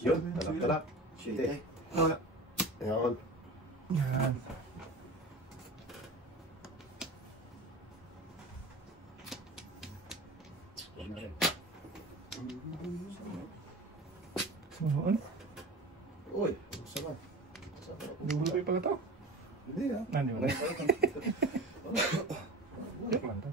Yun, talak-talak. Shit eh. Wala. Ayan. Yan. Sunoon? Uy, sama. Lumulupay pala to. Hindi ah. Nani mo? Joke lang to.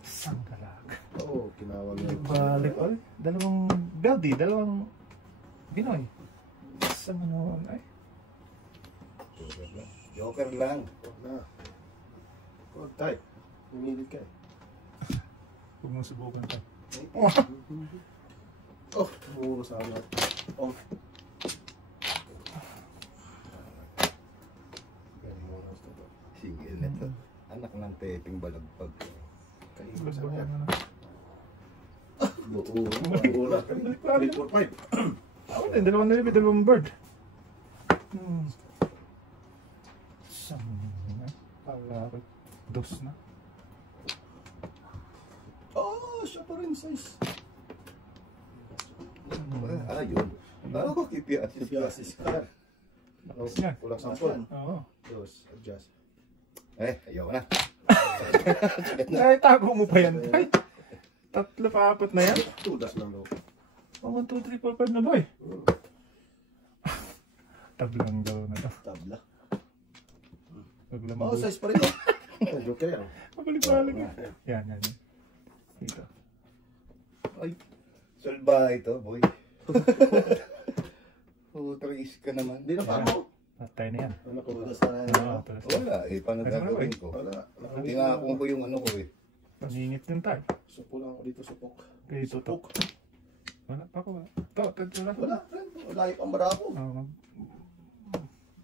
Isang dalaga. Oo, kinawag niya. Balik all. Dalawang Beldy, dalawang Binoy. Isang ano, ay. Joker lang. Huwag na. Huwag tayo. Humilit ka eh. Huwag mong subukan to. Oh, bumuro sa amin. Oh. Galing mo na ito. Single na to. Anak ng teping balagbag. Kaibig sa Subukan kanya. mo na. Buo na. 3, 4, 5. Ako din, dalawang nalibid, dalawang bird. Isang na. Pala, dos na. Oh, siya pa rin size. Ah, yun. Ano ko Assist ka. Lakas niya. Kulang sampol. Oo. Dos, adjust. Ayaw na. Naitago mo pa yan, tay. Tatlo pa, apat na yan. Tudas lang daw. 1, 2, 3, 4, 5 na boy. Tablang daw na to. Tabla. Tablang Oh, mo. size pa rin oh. Joker yan. Mabalik-balik na. Yan, yan. Dito. Ay, salba ito, boy. Trace ka naman. Hindi na pa ako. Patay na yan. Ano ko? Tudas na Oo, tulas na. Wala eh, paano gagawin ko? Wala. Tinakong ko yung ano ko eh. Pangingit din tayo. Supo lang ako dito, supok. Dito to. Wala pa ko. Wala. Wala, friend. Wala yung pambara ko.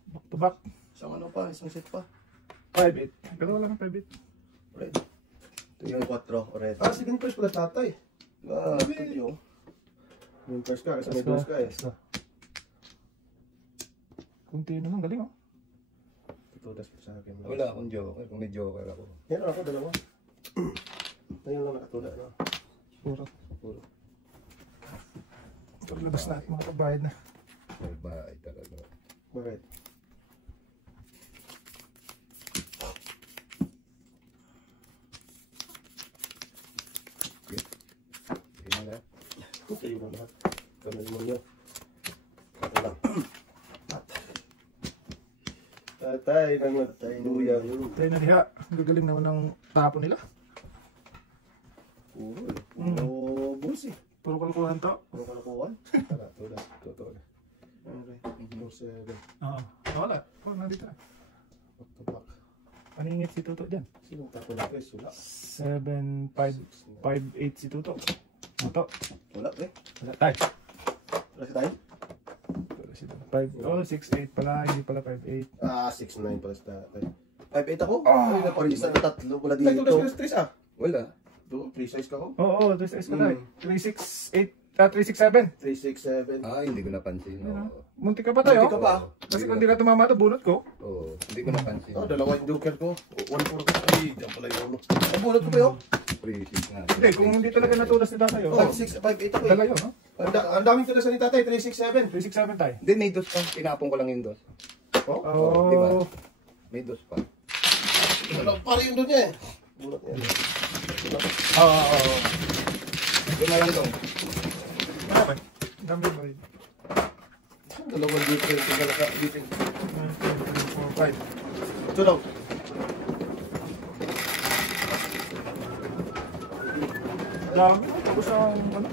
Back to back. Isang ano pa, isang set pa. 5-8. Pero wala kang 5-8. Red. Ito yung 4, red. Ah, second first pala tatay. Ah, ito yung. Yung first ka, kasi may dos ka eh. Kunti naman, galing oh. Tudas pa sa akin. Wala akong joker, kung may joker ako. Yan ako, dalawa. Ngayon lang nakatulad na. Puro. Puro. Paglabas na at mga kabayad na. Salba ay talaga. Bakit? Hindi na. Kayo na lahat. Kami naman nyo. Ito lang. Tatay, nang nagtayluya yun. Tayo na diha. Gagaling naman ng tapo nila. Puro eh. Puro busi. Puro kalkuhan to. Puro kalakuhan. Tara, tulas. Totoo na. Okay. 4-7. Oo. Wala. Puro nandito na. Back to back. Paningit si Tuto dyan. Sinong tapo na guys? Wala. 7-5-8 si Tuto. Tuto. Wala eh. Wala tayo. Wala si tayo? 6-8 pala. Hindi pala 5-8. Ah, 6-9 pala si tatay. 5-8 ako? Ay, napag-isa na tatlo. Wala dito. Tayo, tulas ah. Wala. Doon, 3-size ka ako? Oo, 3-6 pa tayo. 3-6-8. 3-6-7. 3-6-7. Hindi ko napansin. Oo. Munti ka pa tayo. Munti ka pa. Kasi kung di na tumama ito, bunot ko. Oo, hindi ko napansin. Oh, dalawa yung joker ko. 1-4 ka. Ay, dyan pala yung ulo. Ang bunot ko ba yun? Pre-six nga. Hindi, kung hindi talaga natulas ni tatay. 5-6, 5-8 ako eh. Dala yun, no? Ang daming tulas ni tatay, 3-6-7. 3-6-7 tayo. Hindi, may dos pa. Tinapon ko lang yung dos. Oo. Diba? May dos pa. Wala pa rin doon niya eh. Bunot niya. Oo. Yun na lang dong. Marami. Dami ba rin? Dalawang joker. Tingnan ka. 1, 2, 3, 4, 5. Ito daw. Dami. Tapos ang ano?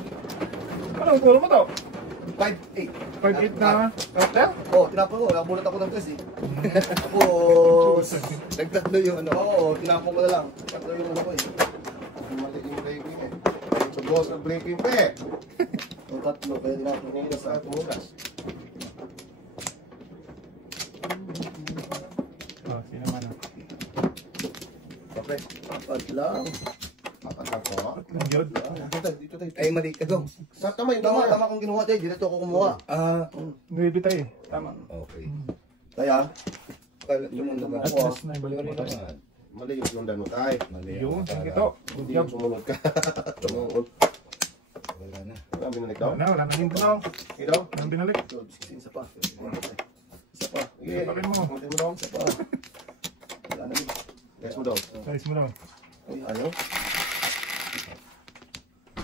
Ano, puro mo to? 5-8. 5-8 na hotel? Oo, tinapon ko. Nabunot ako ng tres eh. Tapos... Nagtatlo yung ano. Oo, tinapon ko na lang. Tatlo yung ano ko eh. Mali yung breaking eh. Subos ng breaking pa eh. So tatlo, kaya tinapon ko na sa bukas. Oh, sino man ah? Okay, apat lang. Apat lang ko. Ang yod. Dito tayo. Ay, mali ka dong. Tama yung tama kong kinuha tayo. Dito ako kumuha. Ah, 9 tayo eh. Tama. okay. Kaya, Kala, sumunod ka. At last na Ano ibalik mo tayo. naman. Mali yung sundan mo tayo. Mali. Yun, ito. Hindi yung sumunod ka. Tumuon. Wala na. Wala ang binalik daw. Wala na yung bunong. Ikaw? Wala binalik. Isa pa. Isa pa. Isa pa rin mo. Kunti mo daw. Isa pa. Wala na. Guys mo daw. Size mo naman. Ay, ano?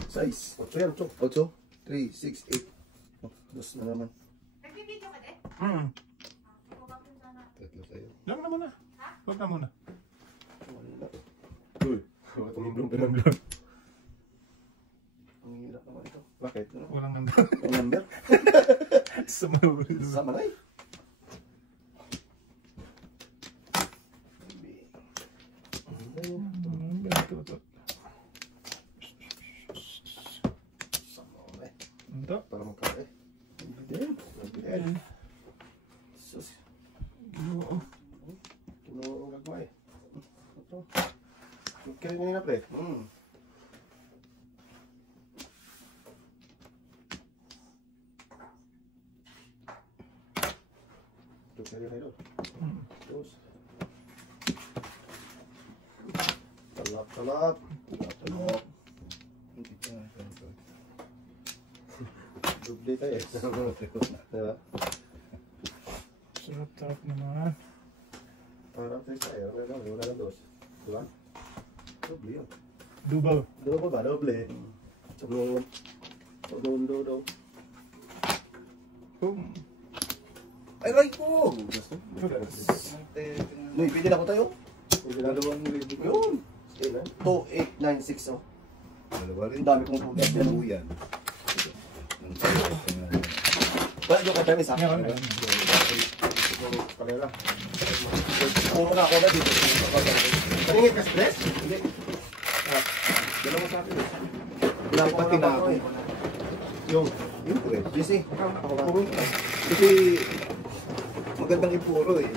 Size. 8 yan, 8. 8, 3, 6, 8. Oh, dos na naman. Nagbibideo ka din? Tatlo sa'yo. Lang na muna. Huwag na muna. Uy. Tumimblong pinamblong. Ang hirap naman ito. Bakit? Walang number. Ang number? Sumunod. Sama na eh. Sama na eh. Ito. Para magkakain. Biden. Sus. Oo. Kinuha ang gagawa eh. Ito. Kaya nyo na pre. Ito kaya kayo. Terus. Talap. Talap. Duble tayo eh. Diba? Sarap-sarap naman. Parang tayo tayo. Wala lang dos. Diba? Doble yun. Double. Doble ba? Doble. Sabon. Sabon. Boom. Ay, right po! Uy, pili na ko tayo. Dalawang libo. Yun. 2896 oh. Dalawa rin. Ang dami kong pugat yan. Dalawa yan. Wala doon ka tayo isa. Yan, yan. Kalera. Puro na ako na dito. Kaningin ka stress? Hindi. Dalawa sa akin. Pati na ako. Yung. Yung pre. JC. Puro. Kasi magandang ipuro eh.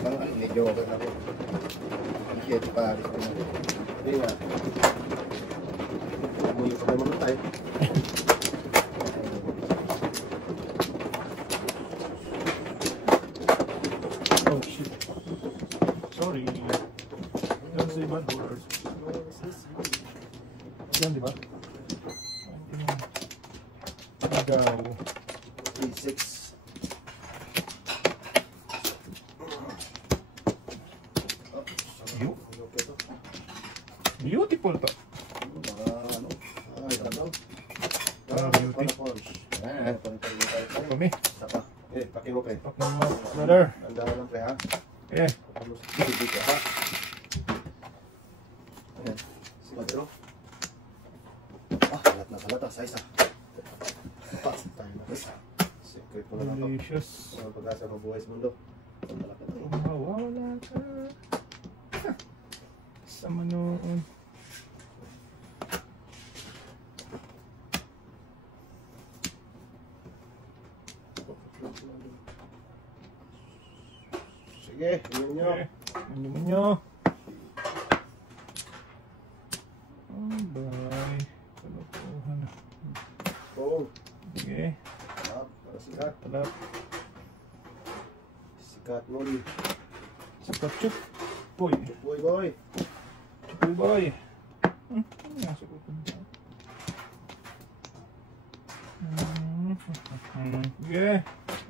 Parang medyo okay na ako. Ang shit Paris ko na. Hindi nga. Umuyo pa tayo magantay. Oh shit. Sorry. Don't say bad words. Yan, di ba? Agaw. 36. You? Beautiful pa. Ano? Ay, ano? Beauty. Kami. Isa pa. Eh, paki mo pre. Brother. Andahan lang pre ha. Eh. Hindi ka ha. Ayan. Si Madro. Kalat na kalat sa isa. Tayo na isa. Secret mo na lang to. Delicious. Ang pag-asa mabuhay sa mundo. Malaki to. Mawawala ka. Sa manoon. Sige, yun nyo. Ano mo nyo? Oh, bye. Kalokohan. Oo. Sige. Para sikat. Talap. Sikat mo rin. Sapat chup. Boy. Boy, boy. Chupoy boy. Nasa ko punta. Sige.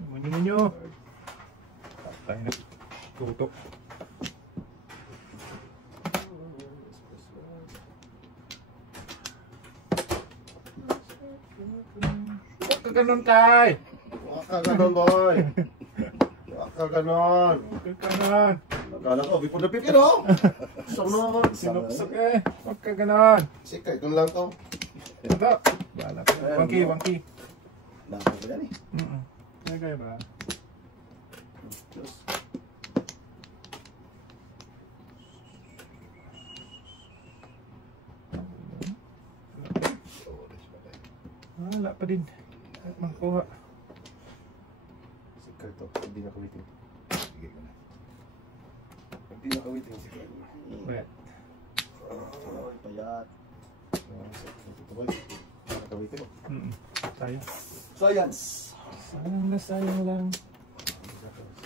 Ano nyo? Patay na. Tutok. Huwag ka ganun, Tay! Huwag ka ganon, boy. Huwag ka ganon. Huwag ka ganun. Akala ko, bipod na pipin, oh. Sunod. Sinupsok eh. Huwag ka ganun. Sikat, ito lang to. Ito. Bala ka. Wangki, wangki. Dapat ba yan eh? Ano kaya ba? Diyos. Wala pa din. Kahit makakuha. Sikat to. Hindi na kawitin. Sige ko na. Hindi na kawitin. Sikat. Wait. Ay, payat. Ito boy. Hindi na kawitin mo. Tayo. Science. Sayang na sayang lang.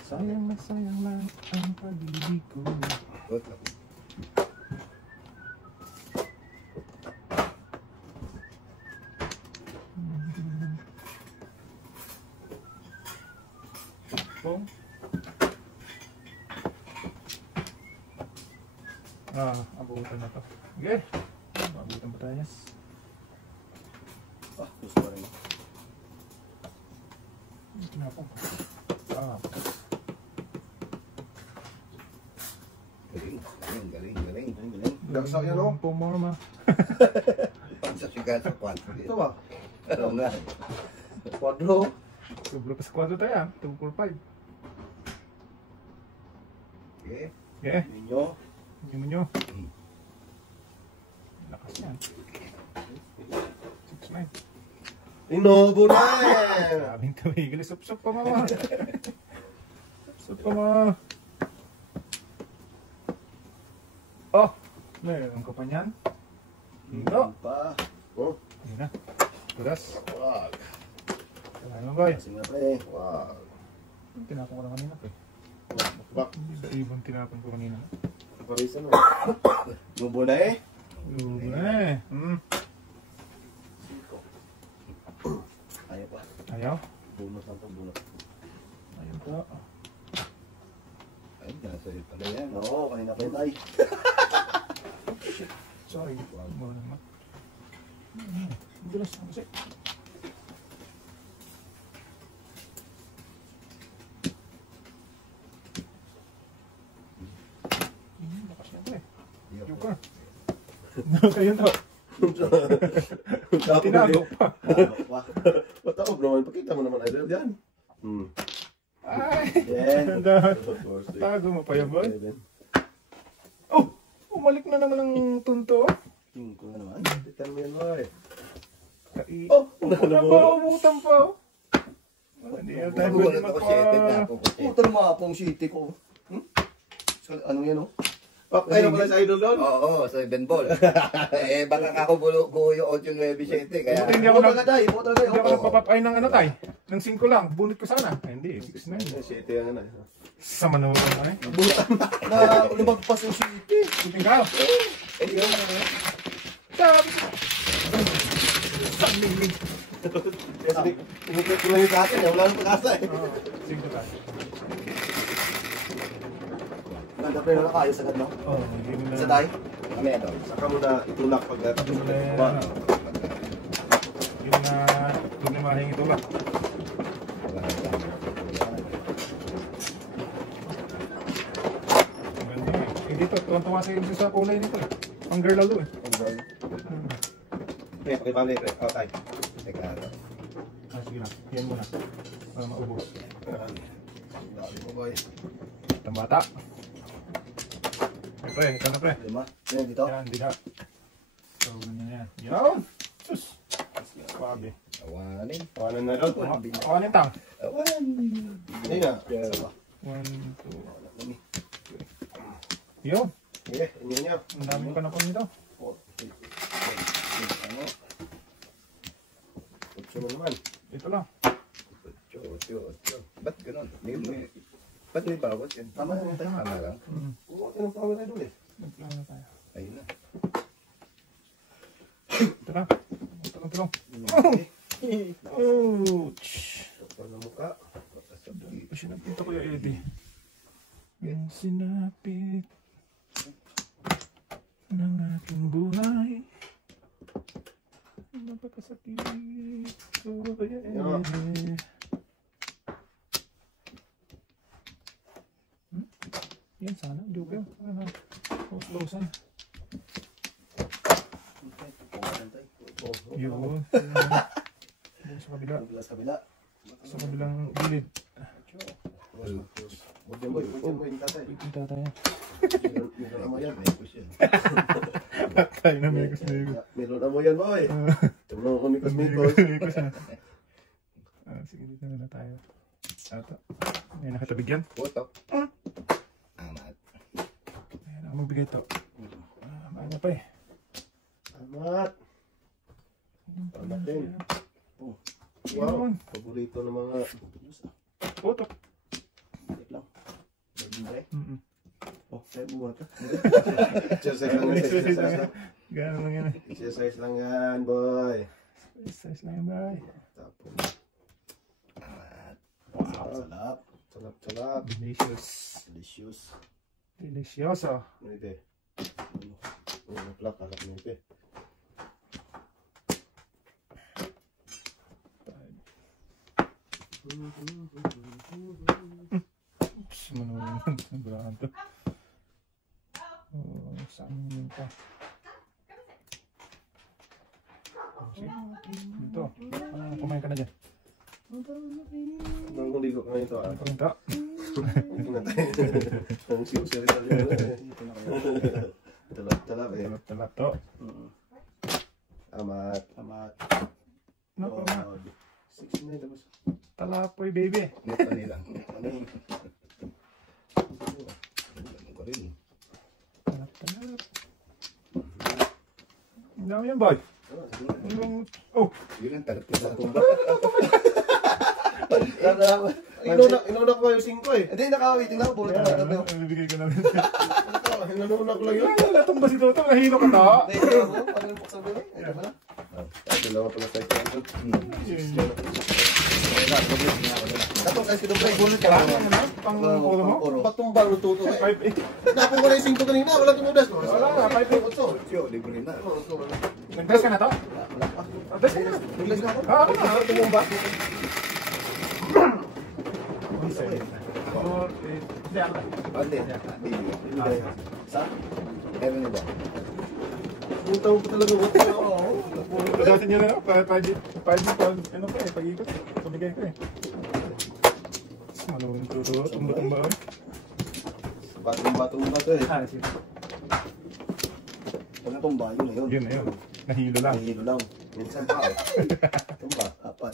Sayang na sayang lang ang pag-ibig ko. Wait lang. Pong. Abutan na to. Okay. Abutan pa tayo yan. Gusto pa rin. Pinapong. Galing. Daksa yan o. Pong mama. Pansasigat sa kwanto. Ito ba? Ano nga? Quadro. Sobra pa sa kwadro tayo. 245. Okay. Okay. Ninyo. Hindi mo nyo. Lakas yan. 6'9". Inobo na eh. Sabing tumigil. Sup-sup pa mama. Sup pa mama. Oh! Meron ka pa niyan? Dito. Pa. Yun na. Turas. Wag. Wala naman boy. Kasi nga pre. Wag. Tinapon ko na kanina pa eh. Bak. Hindi ba ibang tinapon ko kanina? Parisan o. Inobo na eh. Lugo na eh. Ayaw pa. Ayaw? Bunot lang to, bunot. Ayaw to. Ay, nasa iyo pala yan. Oo, kanina pa yun tayo. Sorry. Wag mo naman. Dulas na kasi. Lakas niya to eh. Joker. Kayo to. Tinago pa. Mataob naman. Pakita mo naman idol yan. Ay! Yan. Tago mo pa yan boy. Oh! Umalik na naman ang tunto. Tingko nga naman. Titan mo yan boy. Oh! Wala pa, umutan pa oh. Hindi na tayo pwede magpa... Puta na mga pong city ko. Ano yan o? Ay, na pala sa idol doon? Oo, sa event ball. Baka ako buo yung 8-9-7, kaya... Hindi ako Hindi nagpapapay ng ano tay. Ng 5 lang. Bunot ko sana. Ay, hindi. 6'9". City ang ano. Sa Manolo na eh. Na lumagpas yung city. Puting ka. Hindi ka Sabi ko. Sagling. Kasi umikot ko lang yung sa akin. Wala nang pag-asa eh. 5 ka. Nanda pa yung nakayos agad no? Oo. Hindi mo na. Sa tayo? Kami ito. Saka mo na itulak pag Hindi mo na. Hindi mo na mahingi tulak. Maganda eh. Dito, tuwan-tuwa sa yung sa kulay nito eh. Pang girl lalo eh. Pre, pakipali pre. Oh, tayo. Teka, Sige lang. Yan muna. Para maubos. Dali mo boy. Itang bata. Pre, ikaw na pre. Lima. Yan dito. Yan, diha. So, ganyan yan. Yan! Sus! Sabi. awanin. Paano na doon? Awanin tang. Awan. Hindi na. 1, 2. Yun. Sige, inyo niya. Ang daming panapon nito. Ano? Utso mo naman. Ito lang. Ocho. Ba't ganun? Ba't may bawas yan? Tama na. Tama lang. Oo, anong power na doon eh? Nagplano tayo. Ayun na. Ito lang. Ito lang. Ouch! Kapal na mukha. Sinapit ako yung Eddie. Yung sinapit ng aking buhay. Napakasakit. So, kaya Eddie. Yan sana, Joker. Slow-slow. Yun. Sa kabila. Sa kabila. Sa kabilang gilid. Huwag yan boy. Huwag yan boy. Tatay. Punta tayo. Meron amo yan. Tayo na mekos. Meron amo yan boy. Tumulong ko mikos-mikos. Sige, dito na tayo. Ito. May nakatabig yan. Puto. Amat. Ayan, ako magbigay ito. Ano pa eh. Amat. Amat din. Wow. Paborito ng mga... Puto. Wait lang. Barbinre. Oh, saya buhat ka. Exercise lang. Gano'n lang yan eh. Exercise lang yan, boy. Exercise lang yan, bye. Tapos. Amat. Wow. Sarap. Salap-salap. Delicious. Delicious. Delicioso. Ano ito eh? Ano plak? Alak mo ito eh. Oops, manulong. Sobrahan to. Oh, saan yun pa? Dito. Kumain ka na dyan. Nung ligo ka ito ah. Punta. Ito na tayo. Ang siyo-siyo rin tayo. Talap-talap eh. Talap to. Amat. Naku na. 6 na tapos. Talapoy baby. Ito nilang. Ano yun? Ano ko rin. Talap. Ang dami yan boy. Oh. Yun ang talap ko sa tumba. Inuna ko yung 5 eh. Hindi, nakawiting na ako. Pulot na ito. Bibigay ko na rin. Inuna ko lang yun. Natumba si Toto. Nahilo ka to. Hindi, ano yung buksan ko eh? Ito pala. Dalawa pala sa ito. Tapos ay sinubray. Bulot ka lang. Pang polo mo? Batong bang lututo eh. 5-8. Napong ko na yung 5 kanina. Wala tumudas. Wala nga, 5-8. Yo, libre na. Nag-dress ka na to? Wala pa. Dress ka na. Naglas ka ako. Ako na. Tumumba. Hindi ako. Ate, baby. Sa? Evan ba? Yung taon ko talaga. What the hell? Pagdating niya na, 5 ano pa eh, pag-ikot. Pabigay ko eh. Malawang tuto, tumba-tumba eh. Batong ba to eh. Sige. Pag natumba, yun na yun. Yun na yun. Nahilo lang. Nahihilo lang. Minsan pa eh. Tumba, apat.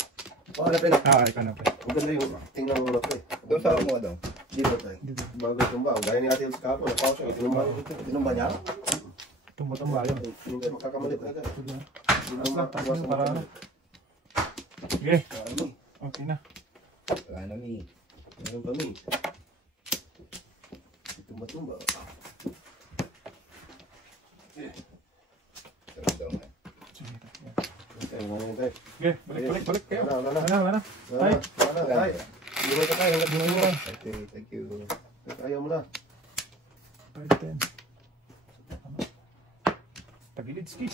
Wala pa Ikaw na pa. Ang ganda yung tingnan mo na to eh. doon sa mo daw. Dito tayo. Bago tumba. Gaya ni Ate Elsa kahapon. Napako siya. Tinumba niya? Tumba-tumba yun. Hindi makakamalit na ito. Taas lang, taas lang para ano. Sige, okay na. Wala na ni. Meron kami. Tumba-tumba. Sarap daw nga. Sige, balik kayo. Wala. Wala. Tay. Tay. Lumay ka tayo. Lumay ka tayo. Okay, thank you. Ayaw mo na. 5-10. Tagilid, ski.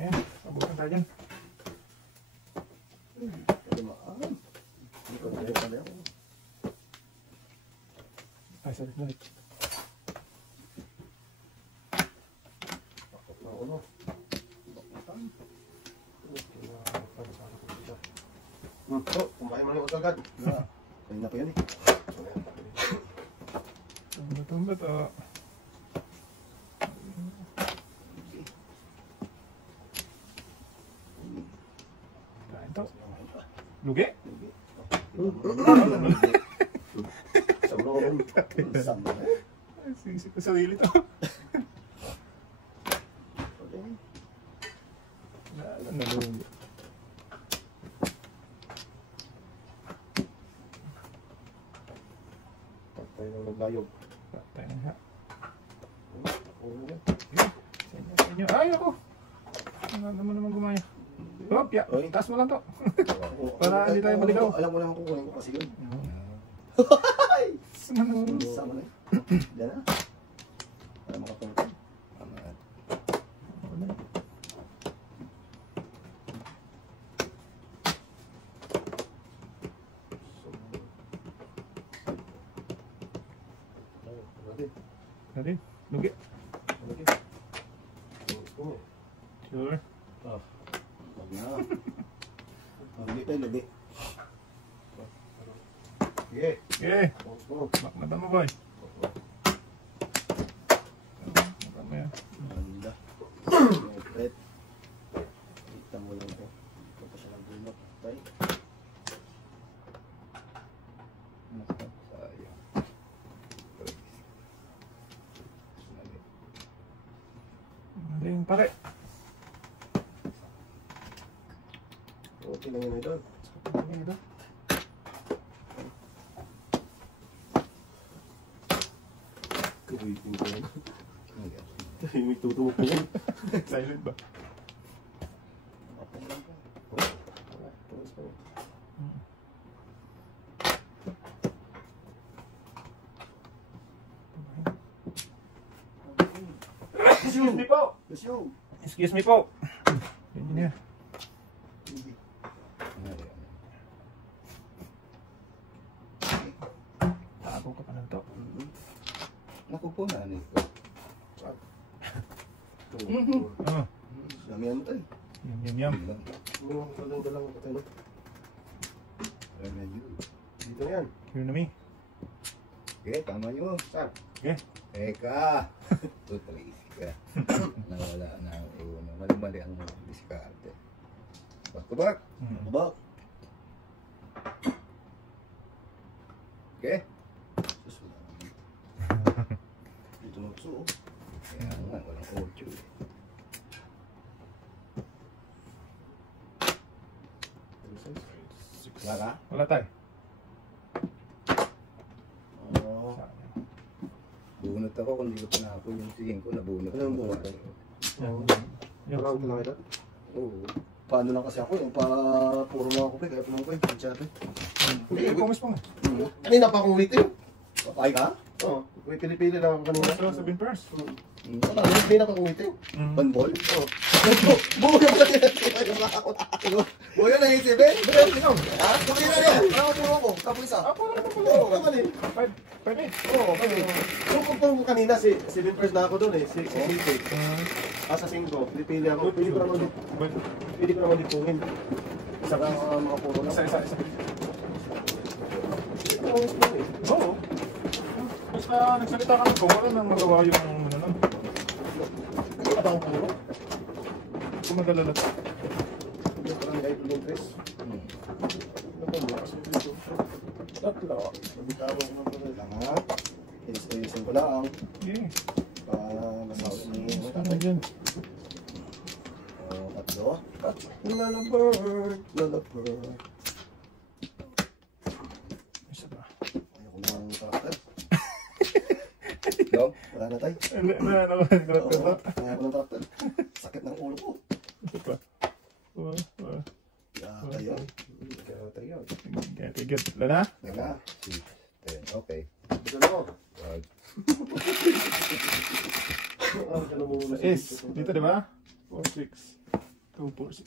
Ayan, pabukan tayo dyan. Ay, salit. Kumain mo na yung agad. Kanina pa yan eh. Tumba to. Kain to. Lugi? Sama. Sinisip ko sarili to. Nalungo. Patay na naglayog. Patay na nga. Sige. Ay, ako! Ano naman gumaya? Hop, ya. Taas mo lang to. Para hindi tayo maligaw. Alam mo naman kukunin ko kasi yun. Sama na. Diyan na. Para makapunta. Natin, lugi. Sure. Wag na. Lugi tayo, lugi. Sige. Sige. Makmatan mo, boy. Makmatan mo yan. Ganda. Red. Kita mo lang ito. Ito pa siya ng bulok. Tay. Sayang. Maling pare. Okay lang yun ito. Ito. Kawitin ko yan. May tutumok ko yan. Silent ba? Excuse me po. Yes, you. Excuse me po. Engineer. Tago ka pa na ito. Naku po na, ano ito? Oh, Damihan mo tayo. yum. Walang dalang patay. Dito na yan. Here na me. Okay, tama nyo. Saan? Okay. Eka! Totally ka. Nawala na. Mali-mali ang diskarte. Back to back. Baba. Okay? Dito na gusto. Kaya nga, walang audio eh. Wala ka? Wala tayo. Oo. Bunot ako kung hindi ko panapon yung singin ko. Nabunot Anong ako. bunot? Yan. Marami lang ito. Oo. Paano lang kasi ako yung puro mga kupe. Kaya pinang ko yung chat eh. Hindi, pumis pa nga. Kanina pa akong waiting. Papay ka? Oo. May pili-pili lang ako kanina. So, sabihin first. Wala, hindi na akong waiting. Panbol? Oo. Buo yung pala nila. Buo yun na isipin. Ikaw. Ha? Kumain na yan. Ano puro ako? Tapos isa. Ah, pala naman pala. Oo, kamalin. 5 Oo, kami. Yung pagpuro ko kanina, si Vimpers na ako doon eh. Si City. Sa 5, pili ako. Pili ko naman ditungin. Isa ka mga puro na. Isa. Oo. Basta nagsalita kami kung wala nang magawa yung ano nun. Hindi ka ba akong puro? Kung magalala. Hindi ko lang kahit Vimpers. Tatlo. Nabitawan ko na pala. Langat. Ilis-ilisin ko lang. Okay. Para masawas niyo. Ano dyan? Tatlo. Lalabird. Lalabird. Isa ba? Ayoko na ang karakter. No? Wala na tayo. Ano ako? Oo, ayoko ng karakter. Sakit ng ulo ko. Isa pa. Kaya tayo. Kaya tayo. Okay, tigil. Wala na? Teka. 6, 10. Okay. Ito na ako. Wag. Is. Dito diba? 4, 6. 2, 4, 6.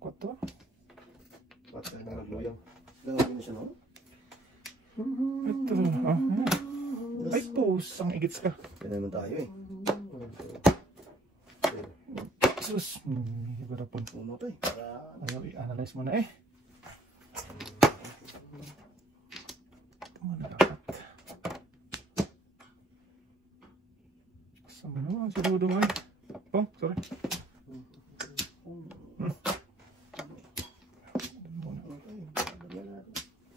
4? Patay na nagluyang. Gagawin na siya no? Ito. Ay, pose. Ang igits ka. Kaya naman tayo eh. Sus. Iba na po. Puno tayo. Para Ayaw, i-analyze mo na eh. Ito mo nakakat. Kasama naman. Saludo mo eh. Oh, sorry.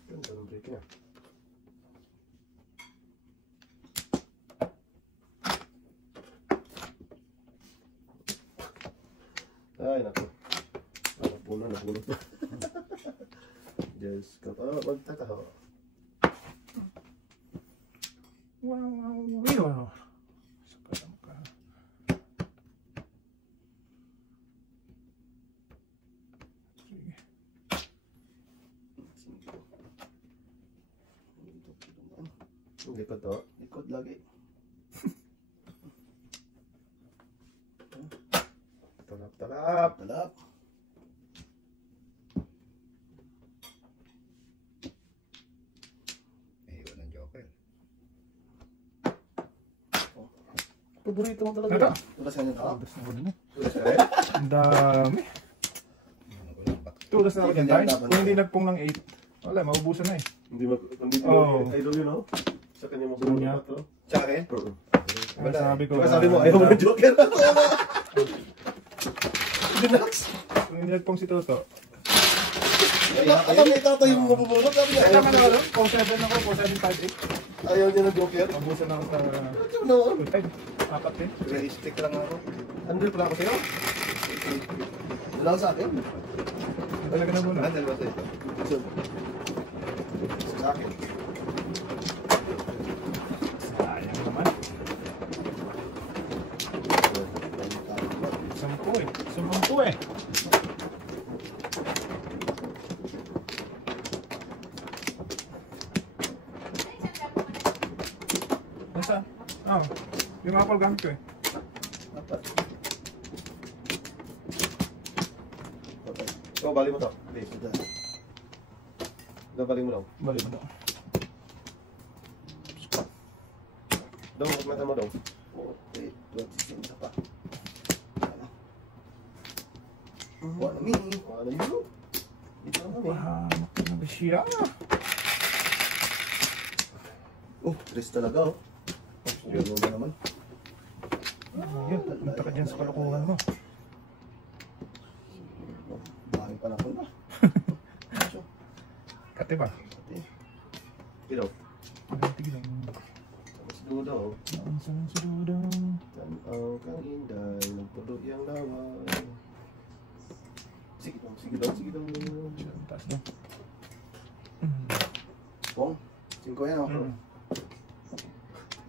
ganun break niya. Ay, naku. Napuno na. Diyos ka pa, magtatawa. Wow. Sakalam ka. Sige. Likod to. Likod lagi. Talap. Iwan ng joker. Paborito mo Ito. talaga. Tulas ka niya ka. Tulas na ako din eh. Tulas ka rin? Ang dami. Ano ko lang back. Tulas na ako din tayo. Kung hindi nagpong ng 8. Wala, maubusan na eh. Hindi Oo. idol yun, no? Sa kanya mo Gusto niya. to. Sa akin? Kaya sabi ko. Diba sabi mo, ayaw mo ng joker? Dinax. Kung hindi nagpong si Toto. Alam mo, itatayo mo mabubulot. Sabi niya, Ay, ayaw naman mo. ako. Kung 7 ako, kung 7, 5, 8. Ayaw niya ng joker. Maubusan ako sa... No. 5. Apat eh. Realistic lang ako. Andun pala ako sa'yo. Dalaw sa akin. Talaga na muna. Dalawa sa ito. Sa akin. Sayang naman. 10 eh. 10 eh. Nasa? Oo. Yung apple gamit ko eh. Apat. Okay. Oh, balik mo to. Please. Ito. Balik mo daw. Balik mo daw. Daw, mata mo daw. Okay. 26 isa pa. Ano? Wala mini. Ano yun? Dito na kami. Makinig na siya. Oh, 3 talaga oh. Yun mo naman. Ayun, punta ka dyan sa kalukuhan mo. Bakit pa na po na? Kati ba? Ilaw. Tignan. Tapos dudo. Saan si Dudong? Tanaw kang inday. Nagpulo yung laway. Sige daw, sige daw, sige daw. Taas daw. Pong, 5 yan oh.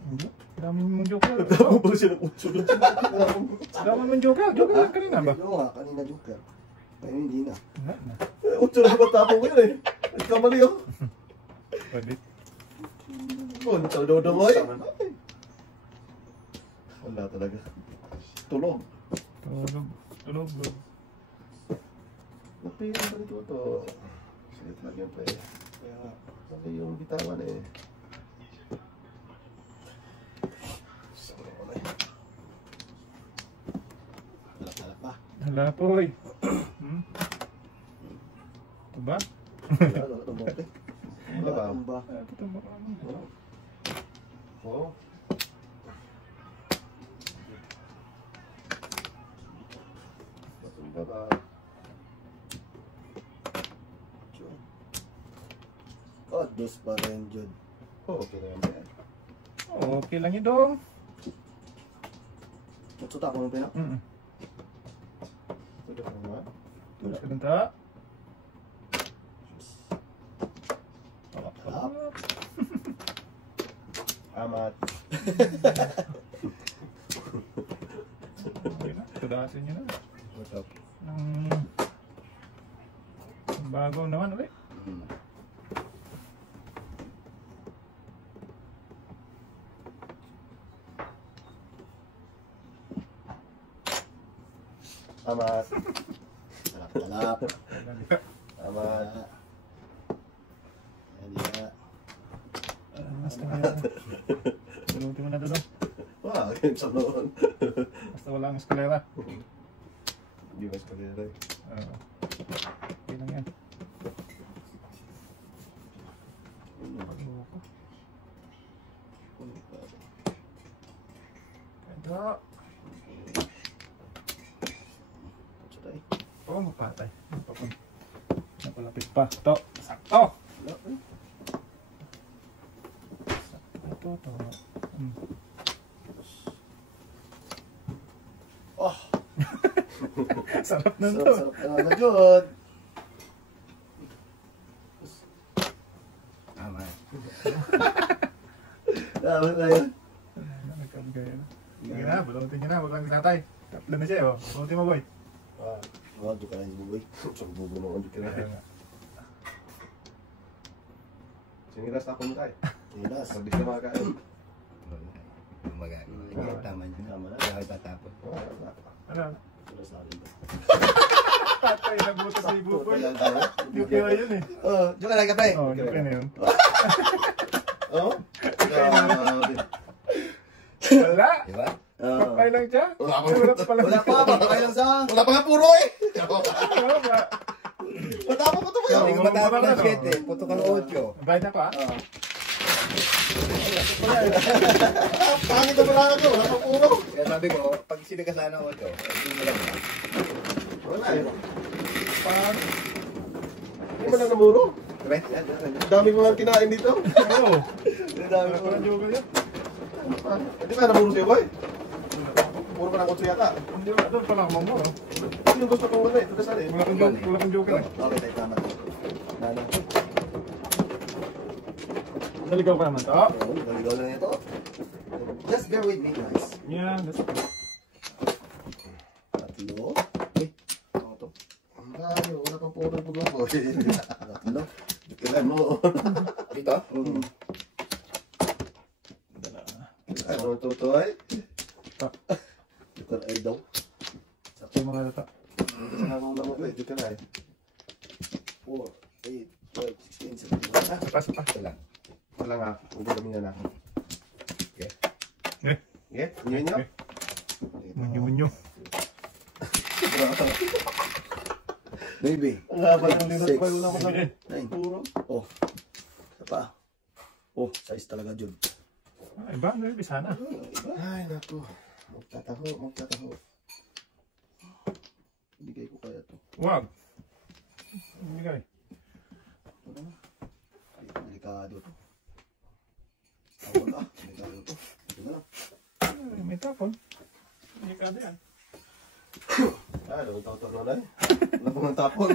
Hindi. Dami mong joker. Tama ba siya ng utso doon? Dami mong joker. Joker lang kanina ba? Oo nga, kanina joker. Ngayon hindi na. Wala na. Utso na ba tapo ko yun eh? Nagkamali oh. Pwede. Oh, nagsaldodo mo eh. Wala talaga. Tulog. Tulog. Tulog. Napili ba nito ito? Silit lang yun pa eh. Kaya sabi yung bitawan eh. Sabi ko na eh. Talak-talak pa. Hala po eh. Ito ba? Wala tumbok eh. Wala ba? Tumba. Ito ba? Oo. Matumba ba? Oh, dos pa rin dyan. Oo, okay na yan. Okay lang yun dong. Matsuta ko ng pina. Pwede ka naman. Tulad ka nanta. Kalap. Amat. Okay na. Tudasin nyo na. What's up? Bago naman ulit. Amat. Kalap-kalap. Amat. Yan yan. Basta kaya. Tulutin mo na doon. Wah, ganyan sa noon. Basta wala ang eskalera. Hindi mas kalera eh. Okay lang yan. Kaya. Matsuta eh. Oo, mapatay. Napalapit pa. Ito. Sakto. Ito. Oh, Sarap na to. sarap-sarap na naman dyan. Tama. Tama na yun. Nagkabigay na. Sige na, balutin nyo na. Huwag lang tinatay. Tatlo na siya, oh. Balutin mo, boy. Wag, di ka lang yung buboy. Sa bubo naman, di ka na. Siniras ako mo tayo. Tilas. Pag di ka makakain. Magagawa. Tama yun. Tama na. Kaya tatapon. Ano? Tilas natin to. Patay na buto sa ibo, boy. Yan tayo. Yung kaya yun eh. Oh, diyan ka lang ka, pre. Oo, yung kaya na yun. Oo? Wala. Diba? Patay lang siya. Wala pa. Wala pa pala. Wala pa, papakay lang sa... Wala pa nga puro eh! Ano ba? Matapa pa ito ba Hindi yan? ko matapos ng 7, puto ka ng 8. Bayad na pa? Pangit na pala ako, wala pa puro. Kaya sabi ko, pag sila ka sana 8, hindi mo lang. Wala eh. Hindi mo lang namuro. Diba? Yan, yan. Ang dami mo nga kinain dito. Oo. Ang dami Wala ko. pa lang joker yun. Hindi ba namuro sa'yo, boy? Puro pa ng kutso yata. Hindi ba? Doon pala ako mo, no? Ano yung gusto kong ano eh? Tugasan eh. Wala kang joker eh. Okay, tayo tama. Nana. Naligaw ka naman to. Naligaw na ito. Just bear with me, guys. Yeah, that's okay. Tatlo. Uy, ano to? Ang dami, wala pang puro yung pugo ko. Tatlo. Kailan mo? Dito? Ano tutoy? Joker ay daw. Ito yung mga ito. Saan mo lang mo ito ka na eh. 4, 8, 12, 16, 17. Pas. Ito lang. Wala nga. Hindi kami na lang. Eh. Okay? Yun nyo? Munyo. Baby. Ang haba ng linot Six. ko. Wala ko lang. 9. Puro. Oh. Isa pa. Oh, size talaga dyan. Ay ba? Baby, sana. Ay, naku. Magtataho. Bigay ko kaya to. Wag. Bigay. Ay, delikado to. Delikado to. Ito na lang. Ay, may tapon. Hindi ka yan. Ah, daw tao na eh. Wala ko ng tapon.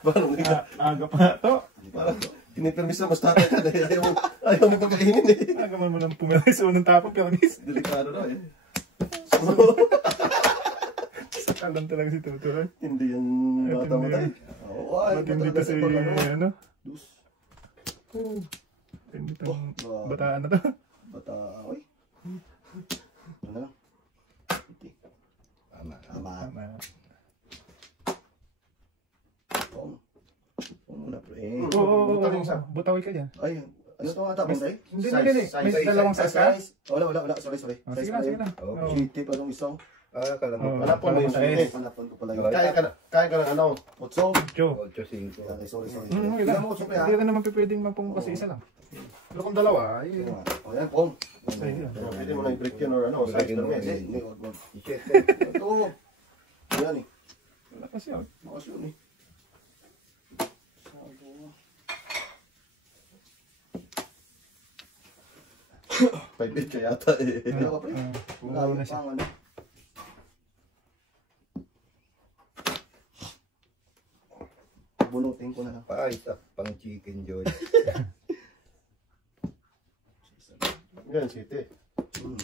Parang hindi ka. Aga pa to. Parang pinipermis na mas tatay ka dahil ayaw mo pagkainin eh. Aga mo lang pumiray sa unang tapon, Pernis. Delikado na eh. Sakalan talaga si Tuturoy. Hindi yan bata mo tayo. Oo, ay, Matindi to si, ano? Dus. Matindi tong Oh, bataan na to. Bata, oy. Ito na lang. Tama. Tama. Kung muna pre. Oo, Butaw yung isa. butawi ka dyan. Ay, ano ito nga tapon tayo? Hindi. Size, May size, dalawang size ka? Wala. Sorry. Oh, sige na. Oh, Oo. GT pa nung isang. Kala Oo, wala po dalawang yung size. Hanapon ko pala yun. Kaya ka ng ano. Otso. Joe. Okay, sorry. Hindi Tignan mo otso pre ha. ka naman pwedeng mapong kasi isa lang. Pero kung dalawa, ay... O yan, Pong. Sige. Pwede mo na i-break yun or ano. Size per mes. Hindi, wag. Ito. Yan eh. Wala kasi yun. Makas yun eh. Pwede ka yata eh. Ano ka pre? Wala Malayo na siya. pang ano. Bunutin ko na lang. Paisa pang chicken joy. Yan, city. Hmm.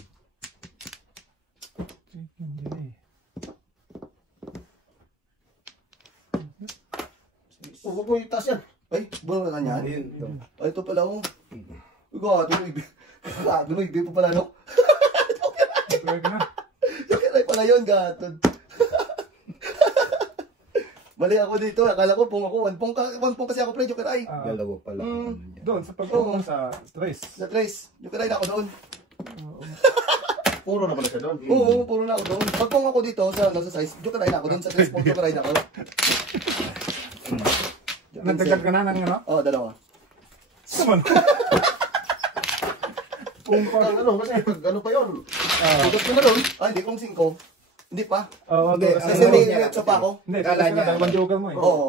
Chicken jelly. Huwag mo itaas yan. Ay, bunutin ka niyan. Ayun. Ay, ito pala oh. Ikaw, duloy pa pala no. Pwede na. Joker pala yun, gatod. Mali ako dito, akala ko pong ako, 1 pong kasi ako pre, Joker ay. Dalawa pala. Doon, sa pagpapong sa stress. Sa trace, Joker ay na ako doon. Puro na pala siya doon. Oo, puro na ako doon. Pag pong ako dito sa size, Joker ay na ako doon. Sa trace pong Joker ay na ako. Nagdagdag ka na ng ano? Oo, dalawa. Saman. Kung pag ano, kasi pag ano pa yun. Tugot ko na doon. Ay, hindi kong 5. Hindi pa. Oo, Hindi, doon. Kasi may metso pa ako. Hindi, Kala kala niya. niya. Dalawang joker mo eh. Oo.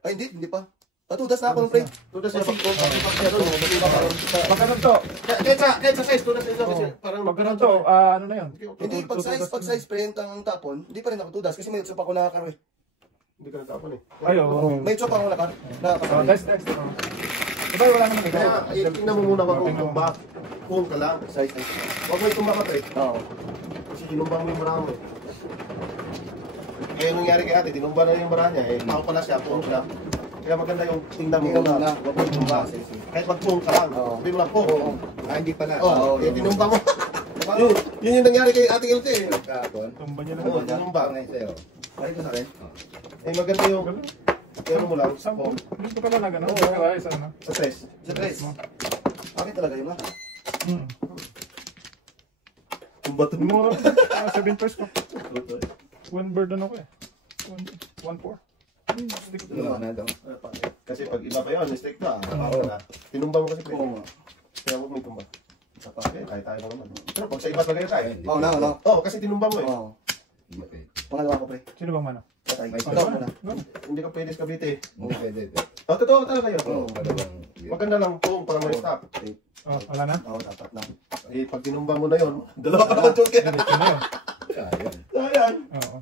Ay, hindi pa. Patudas na ako ng pre. Tudas siya pag Pag ano to? kahit sa size, tudas siya kasi parang Pag ano to, ano na yun? Hindi, pag size pre, ang tapon, hindi pa rin ako tudas kasi may metso pa ako nakakaroon. Hindi ka natapon eh. Ay, oo. May metso pa ako So, nakakaroon. next. Diba, wala naman ikaw. Kaya, tingnan mo muna kung tumba. Kung ka lang. Size. Huwag mo itumba ka pre. Oo. Kasi inumbang mo yung marami mo eh. Kaya nangyari kay ate, tinumba na yung bara niya eh. Ako pala siya, puong siya. Kaya maganda yung tingnan mo Tingnan mo muna. na. Huwag mo itumba. Kahit magpuong ka lang. Oo. Sabi mo lang, puong. Hindi pala. Oo, eh, tinumba mo. Yun yung nangyari kay ate Ilte eh. Kahapon. Tumba niya Oo, lang. tinumba. Ngayon sa'yo. Ay, ito na rin. Eh maganda yung, ano mo lang, Sampo. oh, Dito ka lang ano? Oo. Kaya isa ano? sa test. Sa trace. Bakit talaga yun ha? Tumba to. Mo, 7 first ko. One bird ano ko eh. 1-4. Dalawa na daw. Kasi pag iba pa yun, mistake ka. Oo. Tinumba mo kasi. Oo nga. Kaya huwag mo itumba. Isa pa. Okay, tayo mo naman. Pero pag sa iba talaga tayo. Oo na, ano? Oo, kasi tinumba mo eh. Oo. Hindi pwede. Pangalawa ko pre. Sino bang mano? Patay. May Ikaw muna. Hindi ka pwede sa Cavite. Hindi pwede. Oh, totoo talaga yun. Oo, dalawang. Maganda lang po para may stop. Oh, wala na? Oo, dapat na. Eh, pag tinumba mo na yun, dalawa ka naman joke. Diretso na yun. Sayang. Ayan. Oo.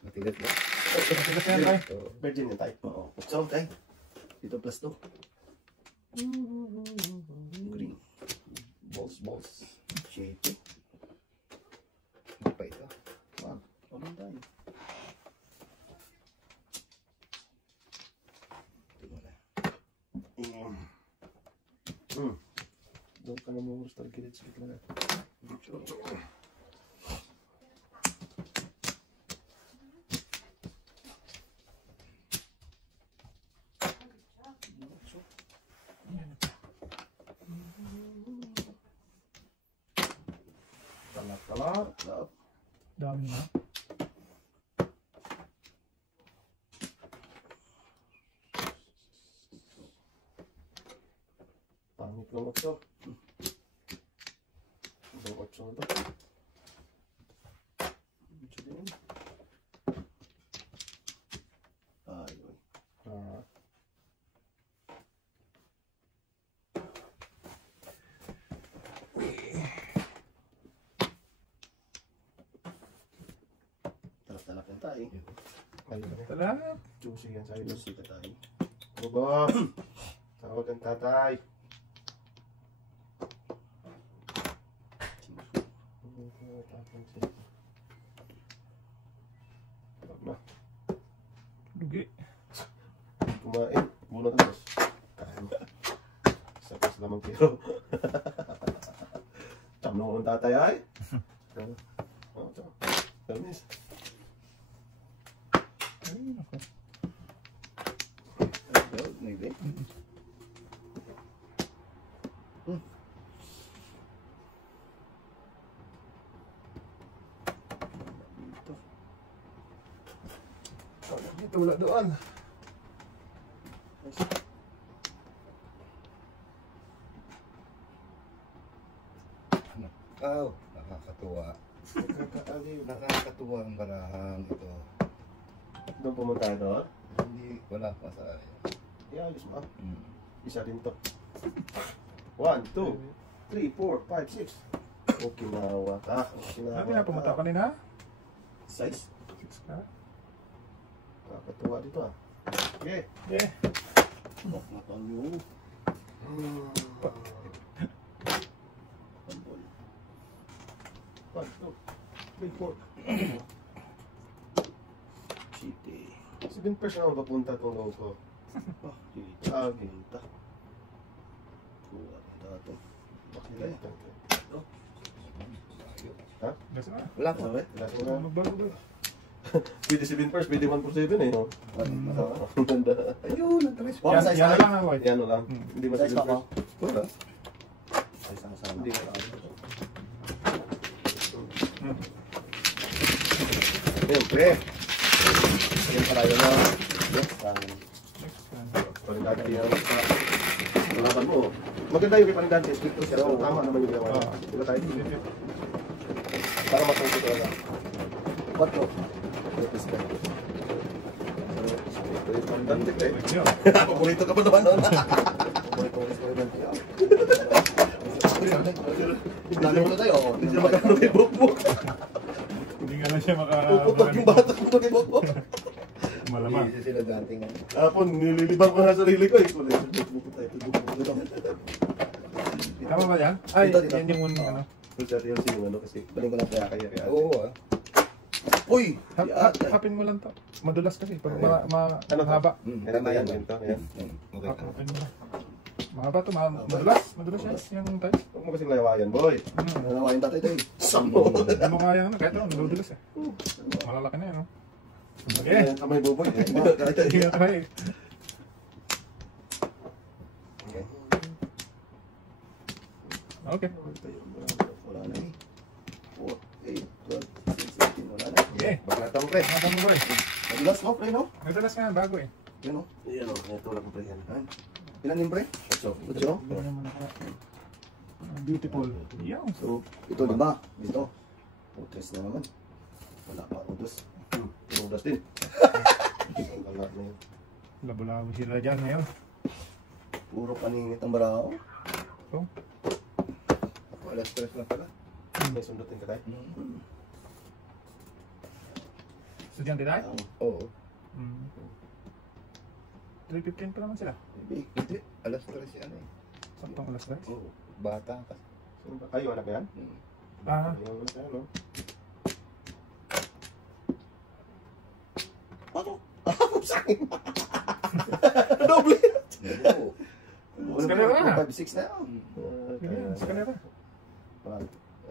Matigas ba? Matigas na yan tayo. Virgin yun tayo. Oo. So, tay. Dito plus 2. Green. Balls. Shit. Hindi pa ito. Wag. Wag tayo. Ito na. Doon ka na mo basta gilid-gilid lang. Kalat. Dami na. Pangit lang ito. Ibang 8 na ito. Ito din. Ayun. Talak-talak yan tayo. Ayun. Salamat. Juicy yan sa'yo. Juicy ka tayo. Boss! Tawag ang tatay. Lugi. Kumain. Bunot boss. Kain. Sakas lamang kilo. Tama ng tatay ay. Oh, ito. Permis. Ay, naku. Maybe. Dito wala doon. Oh, nakakatuwa. Nakakatuwa ang barahang ito. Doon pumunta doon. Hindi, wala pa sa akin. Ialis mo. Mm. Isa din to. 1, 2, 3, 4, 5, 6. Okinawa ka. Okinawa Sabi na pumunta ka kanina? 6. 6 ka? Nakakatuwa dito ah. Okay. Eh. Oh, natanyo. Pambol. 1, 2, 3, 4. City. 7 person ang papunta itong loko. Oh, city. Punta. Kuha na dato. Bakit ito? Ha? Gasa na. Wala pa ba? Wala ko na. Magbago ba? Pwede 7 first, pwede 1 for 7 eh. No? Ang ganda. Ayun, ang tamis. Wow, size Yan na lang ako eh. Yan lang. Hindi ba Size 7 pa ko? first? Wala. Size ang sana. Hindi ba? Siyempre. Yan pala yun na. Next time. Panindante yan. Malaban mo. Maganda yung panindante. Stricto siya. Pero tama naman yung ginawa niya. Diba tayo? Para matungkol talaga. Quatro. Ito yung panindante eh. Yun. Paborito ka pa naman nun. Paborito ko sa event yan. Dami mo na tayo. Hindi siya magkano kay Bokbok. Hindi nga na siya Puputok yung bata ko kay Bokbok. Malamang. Hindi sila dating. Ako, nililibang ko na sarili ko eh. Kulay, Bokbok tayo. Bokbok. Tama ba yan? Ay, Dito. yan yung unang ano. Kung siya yung ano kasi. Baling ko lang kaya. Kaya. Oo ah. Uy! Hapin mo lang to. Madulas kasi. Pag Ano mahaba. Ito na yan. Ito. Yan. Okay. Hapin mo lang. Mahaba to. Madulas. Madulas yan. Yung tayo. Huwag mo kasing layawayan, boy. Nalawa yung tatay tayo. Sampo. Hindi mo kaya ano. Kahit ano. Madulas eh. Malalaki na yan. No? Okay. Kamay boboy. Hindi na try. Okay. Okay. Wala na eh. 4, 8, 12, 16, 17, wala na. Okay. Baglatang pre. Mga mo boy. Madulas mo, pre, no? Madulas nga. Bago eh. Yan o. Yan o. Ito lang pre yan. Ay. Ilan yung pre? So, Ocho? Hindi naman ako. Beautiful. Yan. So, ito 5. Dito. Utos na naman. Wala pa utos. Udas din. Ang galat na yun. Labo-labo sila dyan ngayon. Puro paningit ang barao. Oh. Ako, alas 3 lang pala. May sundutin ka tayo. Estudyante tayo? Oo. 3:15 pa naman sila. Hindi. Alas 3 yan eh. Saktong alas 3. Oo. Bata ka. Sino ba? Kayo anak yan? Ah. Yung anak yan, no? Ako? Sa'kin! Doble! Oo. Eskalera na. 5-6 na yan. Ganyan, eskalera.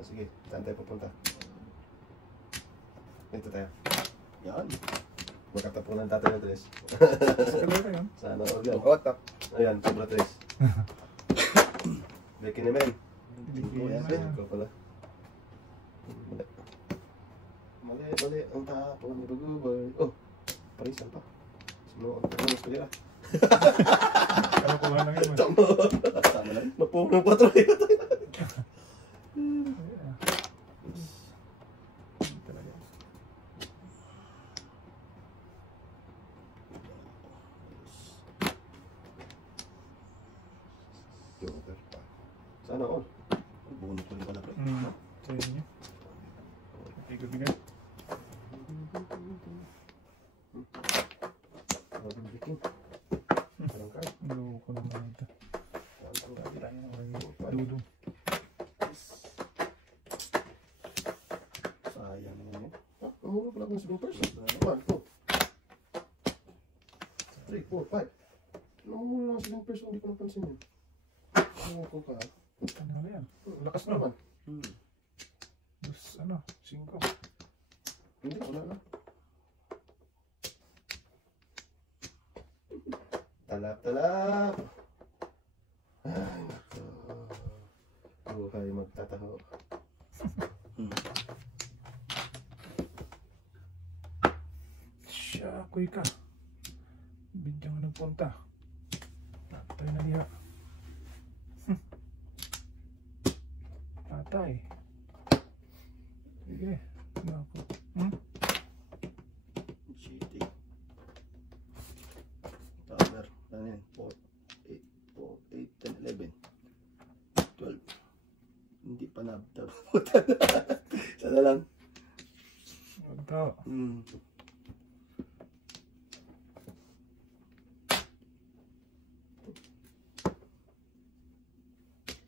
Sige, saan tayo pupunta? Dito tayo. Yan. Magkatapunan tatay ng tres. Kalera yun. Sana all yan. Kotak. Ayan, sobra tres. Becky ni Men. Hindi ko Yes, yan. Ikaw pala. Mali. Mali. Ang tapon ni Bagubay. Oh, parisan pa. Sino ang tapon ko nila? Ano ko lang yun. Tama. Sama lang. Napong ng 4 eh. Talaga. Joker pa. Sana all. Bunot ko rin pala. pre. Sa inyo. Bigay. Robin Viking. Parang card. Loko naman ito. Dudong. Sayang naman yun. Ah, namuro pala akong 7 person. 1, 2, 3, 4, 5. Namuro lang 7 person. Hindi ko napansin yun. Ano ko ka? Ano na yan? Lakas naman. Dos, ano? 5. Hindi, wala na. Talap. Ay, nako. Buhay magtataho. Siya, kuy ka. Bidyang nga nagpunta. Patay na diha. Patay. Sige. Nako. City. Tower. Ano yan? 4, 8, 10, 11. 12. Hindi pa nabtabutan. Sana lang. Ito.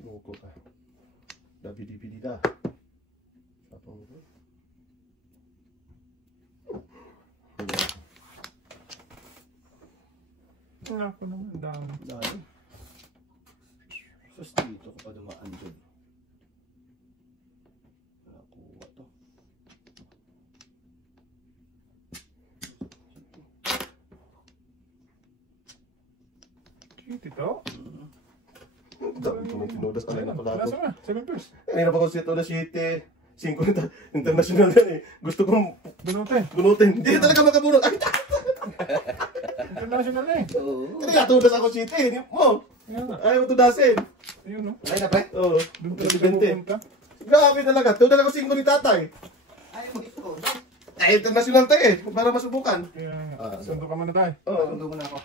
Loko ka. Dabidi-bidi da. Sapong ko. Nako naman. Dami. Dahil. Sus dito ko pa dumaan dun. Nakuha to. Cute ito. Dami ko may pinudas na na pala Nasa ako. na? 7 pairs. Kanina pa ko siya to na City. 5 international yan eh. Gusto kong Bunutin. bunutin. Hindi talaga makabunot. Ay, International na eh. Kaya tudas ako City. Hindi mo. Ayan na. Ayaw tudasin. Ayun no. Ay na pre. Oo. Doon talaga siya 20. pupunta. Grabe talaga. Tudas ako 5 ni tatay. Ay mag-ito. Ay, international tayo eh. Para masubukan. Kaya, sundo ka muna tayo. Oo. Sundo mo na ako.